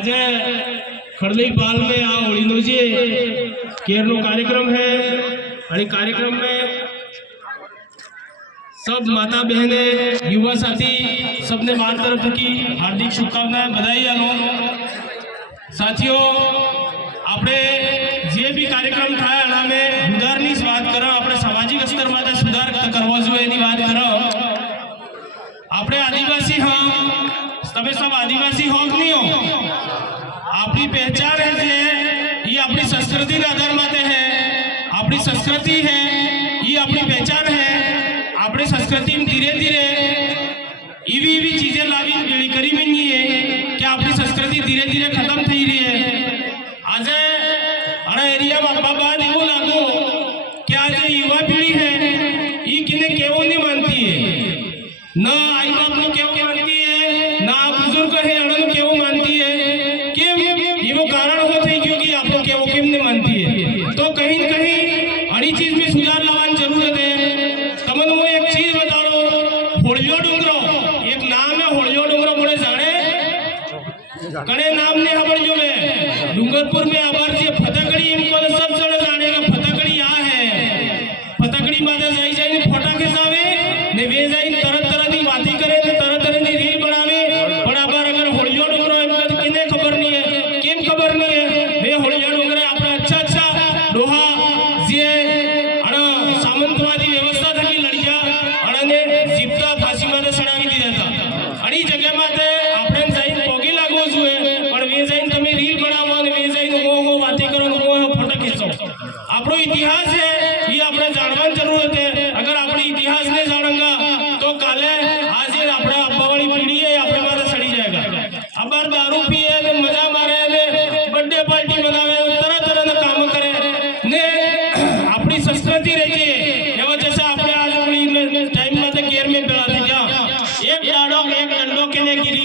आज खड़लई पाल में आ होली जे केर नो कार्यक्रम है और कार्यक्रम में सब माता बहने युवा साथी सबने मार तरफ की हार्दिक शुभकामनाएं बधाई आनो साथियों આપણે જે બી કાર્યક્રમ થાય એનામે સુધારની જ વાત કરો આપણે સામાજિક સ્તર માટે સુધાર કરવો જોઈએ એની વાત કરો આપણે આદિવાસી હા તમે सब आदिवासी हो कि नहीं हो अपनी पहचान है ये अपनी संस्कृति के आधार माते है अपनी संस्कृति है ये अपनी पहचान है अपनी संस्कृति में धीरे धीरे इवी चीजें लावी करी भी नहीं है कि अपनी संस्कृति धीरे धीरे खत्म थी रही है आज अरे एरिया में बात एवं लागू कि आज युवा पीढ़ी है ये किने केवो नहीं मानती है न आई बाप को केवो मानती है ना बुजुर्ग है अड़न केवो मानती है केम ये वो कारण हो थे क्योंकि आपको केवो केम नहीं मानती है तो कहीं न कहीं अड़ी चीज में सुधार लावानी जरूरत है तमन वो एक चीज बताओ होलियो डुंगरो एक नाम है होलियो डुंगरो बोले जाने कड़े नाम ने हबड़ जो है डूंगरपुर में आबार जी फतकड़ी इनको सब जण जाने का फतकड़ी आ है फतकड़ी माता जाई जाई ने फोटा खिसावे ने वे जाई तरह तरह की बातें करे ने तरह तरह की रील बनावे पण आबार अगर होलियो डुंगरो एम किने खबर नहीं है केम खबर नहीं है वे होलियो डुंगरे आपने अच्छा डोहा जे अण सामंतवादी व्यवस्था थकी लड़िया अणने जीवता फांसी माते सडावी दीधा था अणी जगह माते आपणे जाई पोगी लागो जुए पण वे जाई તમે रील बनावो ने वे जाई वो बातें करो वो फोटो खींचो આપણો इतिहास है ये આપણે જાણવાની જરૂરત है अगर આપણે इतिहास ने जानेंगा तो काले आज ये આપણે अब्बावाड़ी पीढ़ी है આપણે माथे सड़ी जाएगा अबार दारू पिए ने मजा मारे ने बर्थडे पार्टी मनावे तरह तरह ना काम करे ने अपनी संस्कृति रही है एवं जैसे આપણે आज होली टाइम में तो केर में पेला थी जा एक डाडो एक डंडो केने गिरी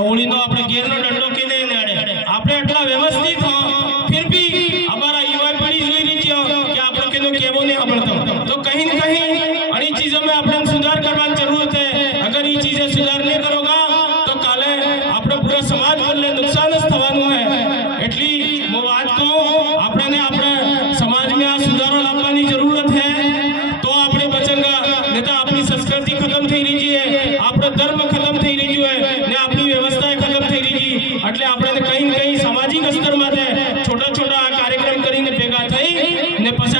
होली नो આપણે केर नो डंडो केने ने आड़े આપણે એટલા વ્યવસ્થિત हो फिर भी हमारा युवा पीढ़ी જોઈ રહી છે कि આપણે કેનો કેવો ને ખબરતો तो कहीं न कहीं अड़ी चीजों में આપણે सुधार करवानी जरूरत है अगर ये चीजें सुधार नहीं करोगा तो काले આપણે पूरा समाज बदले नुकसान જ થવાનું है એટલી મો વાત को આપણે ને આપણે समाज में आ सुधारो लावવાની जरूरत है तो આપણે बचेगा नहीं तो अपनी संस्कृति खत्म થઈ રહી છે આપણો ધર્મ खत्म થઈ રહ્યું है ને આપણી વ્યવસ્થા खत्म થઈ રહી છે એટલે આપણે કहीं न कहीं सामाजिक स्तर माटे छोटा कार्यक्रम કરીને ભેગા થઈ ને પછી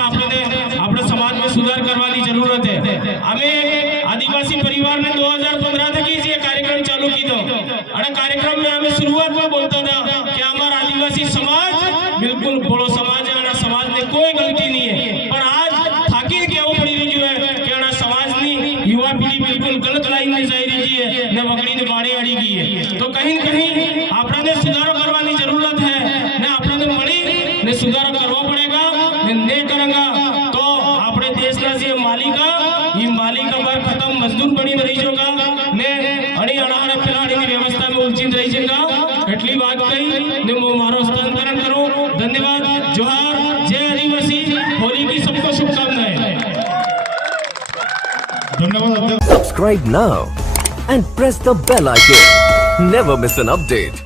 આપણે समाज में सुधार करवानी जरूरत है हमें आदिवासी परिवार में 2015 तक ये कार्यक्रम चालू की दो और कार्यक्रम में हमें शुरुआत में बोलता था कि हमारा आदिवासी समाज बिल्कुल बड़ो समाज है और समाज में कोई गलती नहीं है पर आज थाकी केवो पड़ी रही है कि हमारा समाज ની युवा पीढ़ी बिल्कुल गलत लाइन में जा रही है ने वगड़ी ने बाड़े अड़ी गई है तो कहीं न कहीं आपने सुधारो करवानी जरूरत है ने आपने मળી ने सुधारो करवा पड़ेगा ने करेंगा तो अपने देश ना जे मालिका ये मालिका बार खत्म मजदूर बनी रही जोगा ने अड़ी अनाड़े पिलाड़ी की व्यवस्था में उलझित रही जगा એટલી વાત કહી ने मैं मारो हस्तांतरण करूं धन्यवाद जोहार जय आदिवासी होली की सबको शुभकामनाएं धन्यवाद Subscribe now and press the bell icon. Never miss an update.